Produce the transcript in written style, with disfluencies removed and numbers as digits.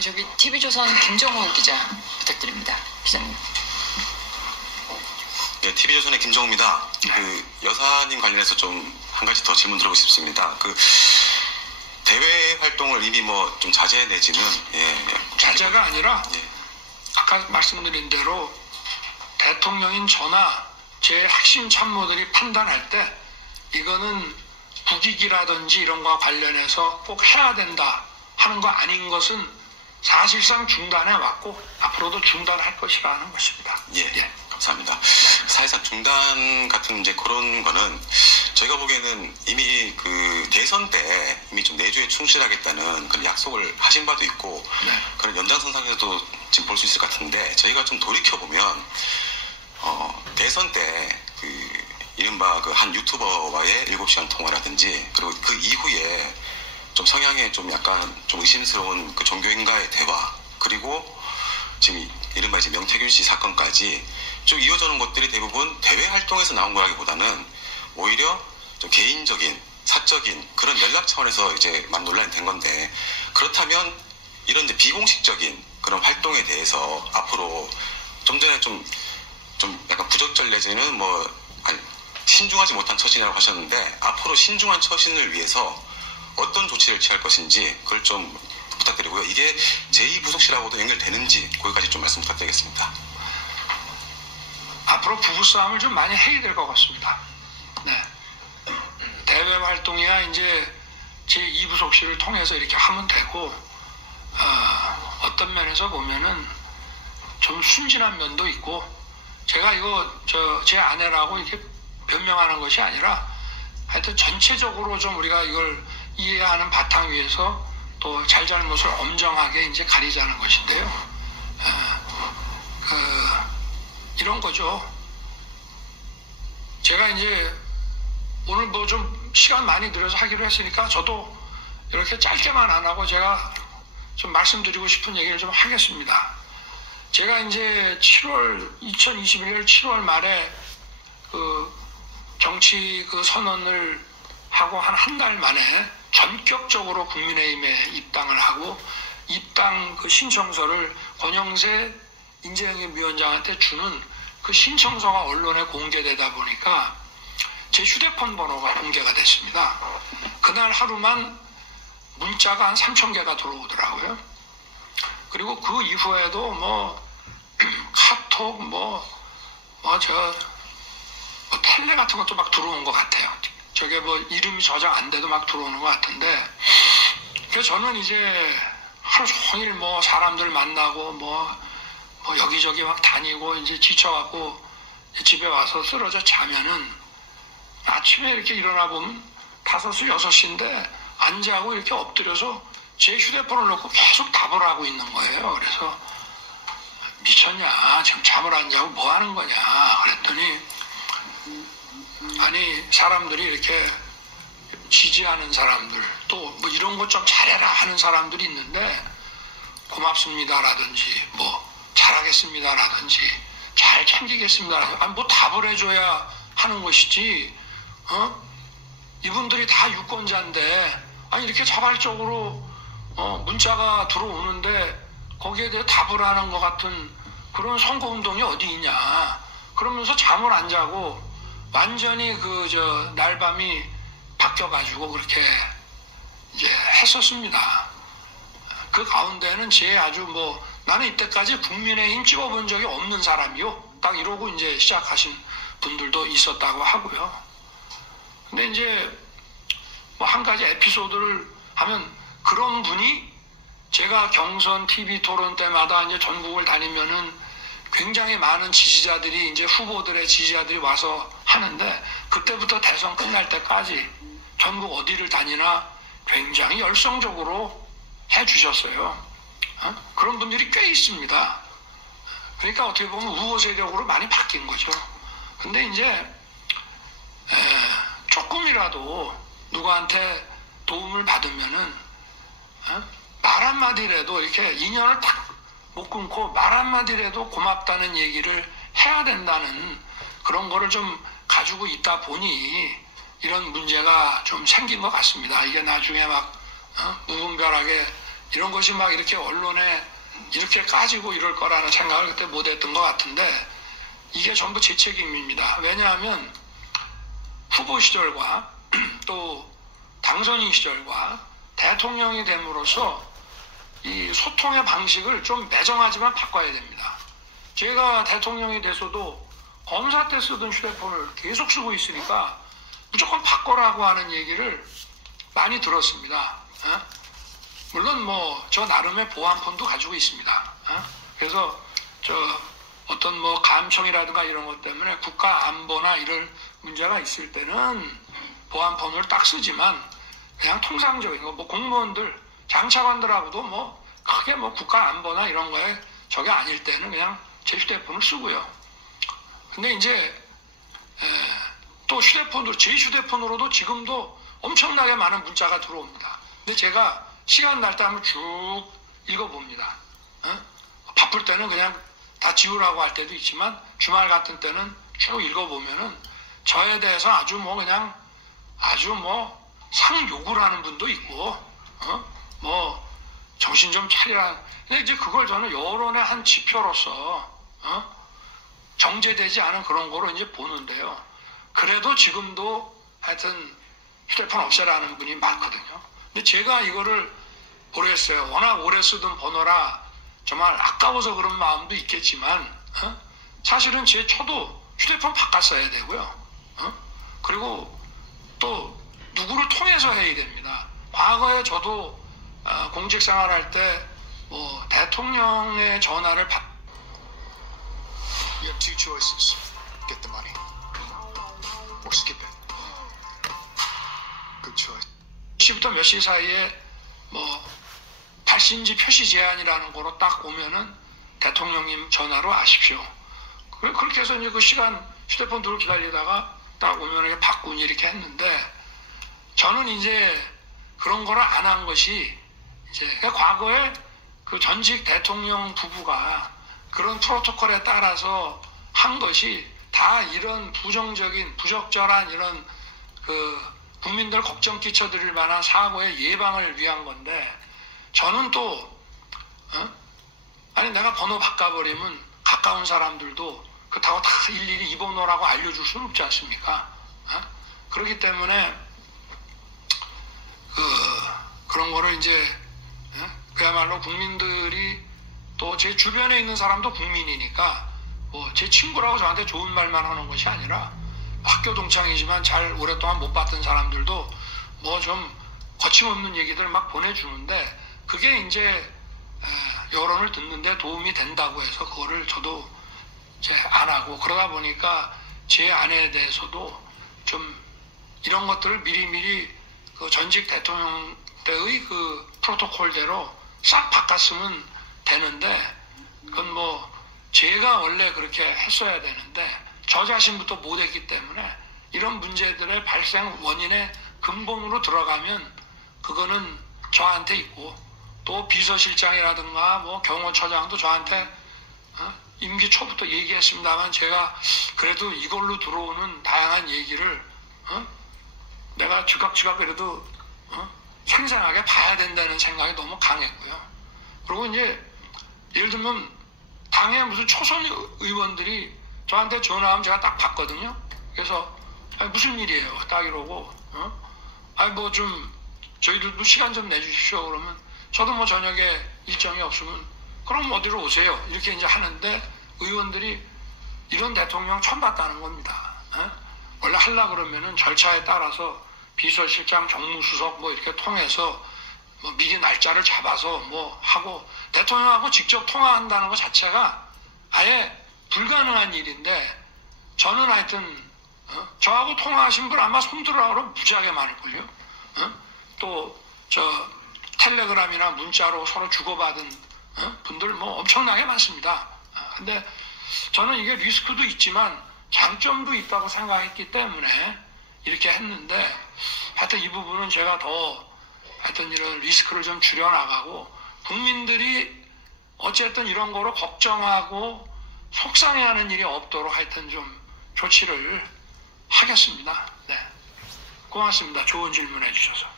저기 TV조선 김정호 기자 부탁드립니다. 기자님. 네, TV조선의 김정호입니다. 그 여사님 관련해서 좀 한 가지 더 질문 드리고 싶습니다. 그 대외 활동을 이미 뭐 좀 자제 내지는 자제가 아니라 아까 말씀드린 대로 대통령인 저나 제 핵심 참모들이 판단할 때 이거는 국익이라든지 이런 거와 관련해서 꼭 해야 된다 하는 거 아닌 것은 사실상 중단해 왔고 앞으로도 중단할 것이라는 것입니다. 예. 감사합니다. 사실상 중단 같은 이제 그런 거는 저희가 보기에는 이미 그 대선 때 이미 좀 내주에 충실하겠다는 그런 약속을 하신 바도 있고 그런 연장선상에서도 지금 볼 수 있을 것 같은데 저희가 좀 돌이켜보면 대선 때 그 이른바 그 한 유튜버와의 7시간 통화라든지 그리고 그 이후에 좀 성향에 좀 약간 좀 의심스러운 그 종교인과의 대화 그리고 지금 이른바 이제 명태균 씨 사건까지 쭉 이어져는 것들이 대부분 대외 활동에서 나온 거라기보다는 오히려 좀 개인적인, 사적인 그런 연락 차원에서 이제 막 논란이 된 건데 그렇다면 이런 이제 비공식적인 그런 활동에 대해서 앞으로 좀 전에 좀 약간 부적절 내지는 신중하지 못한 처신이라고 하셨는데 앞으로 신중한 처신을 위해서 어떤 조치를 취할 것인지 그걸 좀 부탁드리고요. 이게 제2부속실하고도 연결되는지 거기까지 좀 말씀 부탁드리겠습니다. 앞으로 부부싸움을 좀 많이 해야 될 것 같습니다. 네. 대외 활동이야 이제 제2부속실을 통해서 이렇게 하면 되고 어떤 면에서 보면은 좀 순진한 면도 있고 제가 이거 제 아내라고 이렇게 변명하는 것이 아니라 하여튼 전체적으로 좀 우리가 이걸 이해하는 바탕 위에서 또 잘잘못을 엄정하게 이제 가리자는 것인데요. 이런 거죠. 제가 이제 오늘 뭐 좀 시간 많이 들여서 하기로 했으니까 저도 이렇게 짧게만 안 하고 제가 좀 말씀드리고 싶은 얘기를 좀 하겠습니다. 제가 이제 2021년 7월 말에 그 정치 그 선언을 하고 한 달 만에 전격적으로 국민의힘에 입당을 하고 입당 그 신청서를 권영세 인재영입위원장한테 주는 그 신청서가 언론에 공개되다 보니까 제 휴대폰 번호가 공개가 됐습니다. 그날 하루만 문자가 한 3,000개가 들어오더라고요. 그리고 그 이후에도 카톡 텔레 같은 것도 막 들어온 것 같아요. 저게 이름이 저장 안 돼도 막 들어오는 것 같은데 그래서 저는 이제 하루 종일 사람들 만나고 여기저기 막 다니고 이제 지쳐갖고 집에 와서 쓰러져 자면은 아침에 이렇게 일어나 보면 5시, 6시인데 안 자고 이렇게 엎드려서 제 휴대폰을 놓고 계속 답을 하고 있는 거예요. 그래서 미쳤냐? 지금 잠을 안 자고 뭐 하는 거냐? 그랬더니 아니 사람들이 이렇게 지지하는 사람들 또 이런 것 좀 잘해라 하는 사람들이 있는데 고맙습니다라든지 잘하겠습니다라든지 잘 챙기겠습니다라든지 답을 해줘야 하는 것이지 이분들이 다 유권자인데 이렇게 자발적으로 문자가 들어오는데 거기에 대해 답을 하는 것 같은 그런 선거운동이 어디 있냐 그러면서 잠을 안 자고 완전히 날밤이 바뀌어가지고 그렇게 이제 했었습니다. 그 가운데는 나는 이때까지 국민의힘 찍어본 적이 없는 사람이요. 딱 이러고 이제 시작하신 분들도 있었다고 하고요. 근데 이제 한 가지 에피소드를 하면 그런 분이 제가 경선 TV 토론 때마다 이제 전국을 다니면은 굉장히 많은 지지자들이 이제 후보들의 지지자들이 와서 하는데 그때부터 대선 끝날 때까지 전국 어디를 다니나 굉장히 열성적으로 해주셨어요. 그런 분들이 꽤 있습니다. 그러니까 어떻게 보면 우호 세력으로 많이 바뀐 거죠. 근데 이제 조금이라도 누구한테 도움을 받으면은 말 한마디라도 이렇게 인연을 딱 못 끊고 말 한마디라도 고맙다는 얘기를 해야 된다는 그런 거를 좀 가지고 있다 보니 이런 문제가 좀 생긴 것 같습니다. 이게 나중에 무분별하게 이런 것이 막 이렇게 언론에 이렇게 까지고 이럴 거라는 생각을 그때 못했던 것 같은데 이게 전부 제 책임입니다. 왜냐하면 후보 시절과 또 당선인 시절과 대통령이 됨으로써 이 소통의 방식을 좀 매정하지만 바꿔야 됩니다. 제가 대통령이 돼서도 검사 때 쓰던 휴대폰을 계속 쓰고 있으니까 무조건 바꿔라고 하는 얘기를 많이 들었습니다. 물론 뭐 저 나름의 보안폰도 가지고 있습니다. 그래서 어떤 뭐 감청이라든가 이런 것 때문에 국가 안보나 이런 문제가 있을 때는 보안폰을 딱 쓰지만 그냥 통상적인 거 뭐 공무원들 장차관들하고도 뭐 크게 뭐 국가 안보나 이런 거에 저게 아닐 때는 그냥 제 휴대폰을 쓰고요. 근데 이제 또 휴대폰으로 제 휴대폰으로도 지금도 엄청나게 많은 문자가 들어옵니다. 근데 제가 시간 날 때 한번 쭉 읽어봅니다. 바쁠 때는 그냥 다 지우라고 할 때도 있지만 주말 같은 때는 쭉 읽어보면은 저에 대해서 아주 뭐 그냥 아주 뭐 상욕을 하는 분도 있고 뭐 정신 좀 차리라. 근데 이제 그걸 저는 여론의 한 지표로서 정제되지 않은 그런 거로 이제 보는데요. 그래도 지금도 하여튼 휴대폰 없애라는 분이 많거든요. 근데 제가 이거를 모르겠어요. 워낙 오래 쓰던 번호라 정말 아까워서 그런 마음도 있겠지만 사실은 저도 휴대폰 바꿨어야 되고요. 그리고 또 누구를 통해서 해야 됩니다. 과거에 저도 공직생활할 때 뭐 대통령의 전화를 You have two choices. Get the money or skip it. Good choice. 몇 시부터 몇 시 사이에 뭐 발신지 표시 제한이라는 거로 딱 오면은 대통령님 전화로 아십시오. 그렇게 해서 이제 그 시간 휴대폰 들고 기다리다가 딱 오면 이렇게 바꾸니 이렇게 했는데 저는 이제 그런 거를 안 한 것이 이제 과거에 그 전직 대통령 부부가 그런 프로토콜에 따라서 한 것이 다 이런 부적절한 이런 그 국민들 걱정 끼쳐드릴 만한 사고의 예방을 위한 건데 저는 또 아니 내가 번호 바꿔버리면 가까운 사람들도 그렇다고 다 일일이 이 번호라고 알려줄 수는 없지 않습니까? 그렇기 때문에 그런 거를 이제 그야말로 국민들이 또 제 주변에 있는 사람도 국민이니까 뭐 제 친구라고 저한테 좋은 말만 하는 것이 아니라 학교 동창이지만 잘 오랫동안 못 봤던 사람들도 뭐 좀 거침없는 얘기들 막 보내주는데 그게 이제 여론을 듣는데 도움이 된다고 해서 그거를 저도 이제 안 하고 그러다 보니까 제 아내에 대해서도 좀 이런 것들을 미리미리 그 전직 대통령 때의 그 프로토콜대로 싹 바꿨으면 되는데 그건 뭐 제가 원래 그렇게 했어야 되는데 저 자신부터 못했기 때문에 이런 문제들의 발생 원인의 근본으로 들어가면 그거는 저한테 있고 또 비서실장이라든가 뭐 경호처장도 저한테 임기 초부터 얘기했습니다만 제가 그래도 이걸로 들어오는 다양한 얘기를 내가 지각지각 그래도 생생하게 봐야 된다는 생각이 너무 강했고요. 그리고 이제 예를 들면 당의 무슨 초선 의원들이 저한테 전화하면 제가 딱 받거든요. 그래서 아니, 무슨 일이에요? 딱 이러고 아니 뭐 좀 저희들도 시간 좀 내주십시오. 그러면 저도 뭐 저녁에 일정이 없으면 그럼 어디로 오세요? 이렇게 이제 하는데 의원들이 이런 대통령 처음 봤다는 겁니다. 원래 하려고 그러면은 절차에 따라서 비서실장, 정무수석 뭐 이렇게 통해서 뭐 미리 날짜를 잡아서 뭐 하고 대통령하고 직접 통화한다는 것 자체가 아예 불가능한 일인데 저는 하여튼 저하고 통화하신 분 아마 손들어라 무지하게 많을걸요. 또 저 텔레그램이나 문자로 서로 주고받은 분들 뭐 엄청나게 많습니다. 근데 저는 이게 리스크도 있지만 장점도 있다고 생각했기 때문에 이렇게 했는데 하여튼 이 부분은 제가 더 하여튼 이런 리스크를 좀 줄여나가고 국민들이 어쨌든 이런 거로 걱정하고 속상해하는 일이 없도록 하여튼 좀 조치를 하겠습니다. 네. 고맙습니다. 좋은 질문 해주셔서.